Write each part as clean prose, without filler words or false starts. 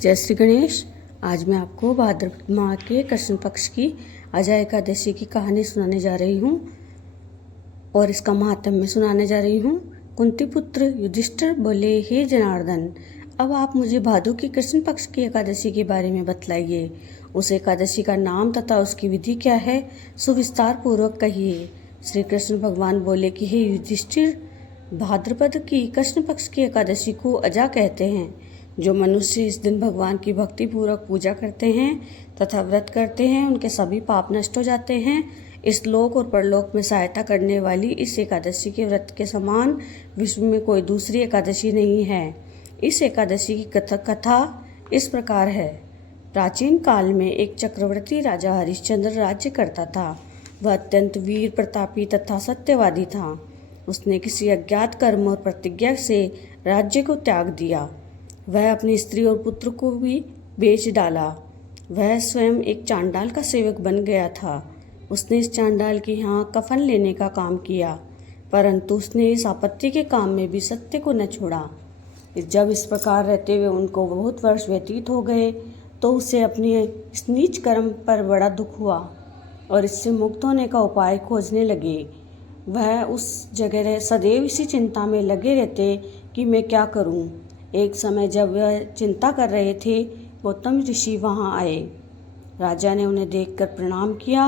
जय श्री गणेश। आज मैं आपको भाद्रपद माह के कृष्ण पक्ष की अजय एकादशी की कहानी सुनाने जा रही हूँ और इसका महात्म्य सुनाने जा रही हूँ। कुंती पुत्र युधिष्ठिर बोले, हे जनार्दन, अब आप मुझे भादु की कृष्ण पक्ष की एकादशी के बारे में बतलाइए। उस एकादशी का नाम तथा उसकी विधि क्या है, सुविस्तार पूर्वक कहिए। श्री कृष्ण भगवान बोले कि हे युधिष्ठिर, भाद्रपद की कृष्ण पक्ष की एकादशी को अजा कहते हैं। जो मनुष्य इस दिन भगवान की भक्ति पूर्वक पूजा करते हैं तथा व्रत करते हैं, उनके सभी पाप नष्ट हो जाते हैं। इस लोक और परलोक में सहायता करने वाली इस एकादशी के व्रत के समान विश्व में कोई दूसरी एकादशी नहीं है। इस एकादशी की कथा इस प्रकार है। प्राचीन काल में एक चक्रवर्ती राजा हरिश्चंद्र राज्य करता था। वह अत्यंत वीर प्रतापी तथा सत्यवादी था। उसने किसी अज्ञात कर्म और प्रतिज्ञा से राज्य को त्याग दिया। वह अपनी स्त्री और पुत्र को भी बेच डाला। वह स्वयं एक चांडाल का सेवक बन गया था। उसने इस चांडाल के यहाँ कफन लेने का काम किया, परंतु उसने इस आपत्ति के काम में भी सत्य को न छोड़ा। जब इस प्रकार रहते हुए उनको बहुत वर्ष व्यतीत हो गए तो उसे अपने इस नीच कर्म पर बड़ा दुख हुआ और इससे मुक्त होने का उपाय खोजने लगे। वह उस जगह सदैव इसी चिंता में लगे रहते कि मैं क्या करूं। एक समय जब वह चिंता कर रहे थे, गौतम ऋषि वहां आए। राजा ने उन्हें देखकर प्रणाम किया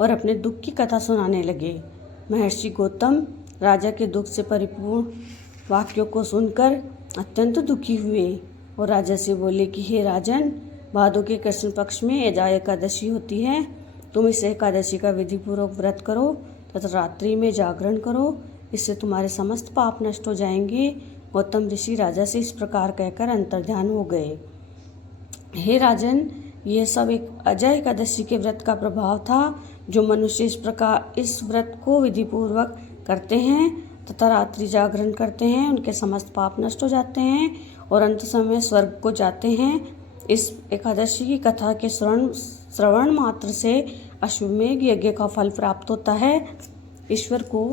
और अपने दुख की कथा सुनाने लगे। महर्षि गौतम राजा के दुख से परिपूर्ण वाक्यों को सुनकर अत्यंत दुखी हुए और राजा से बोले कि हे राजन, भादों के कृष्ण पक्ष में अजा एकादशी होती है। तुम इस एकादशी का विधिपूर्वक व्रत करो तथा रात्रि में जागरण करो, इससे तुम्हारे समस्त पाप नष्ट हो जाएंगे। गौतम ऋषि राजा से इस प्रकार कहकर अंतर्ध्यान हो गए। हे राजन, यह सब एक अजय एकादशी के व्रत का प्रभाव था। जो मनुष्य इस व्रत को विधिपूर्वक करते हैं तथा रात्रि जागरण करते हैं, उनके समस्त पाप नष्ट हो जाते हैं और अंत समय स्वर्ग को जाते हैं। इस एकादशी की कथा के श्रवण मात्र से अश्वमेध यज्ञ का फल प्राप्त होता है। ईश्वर को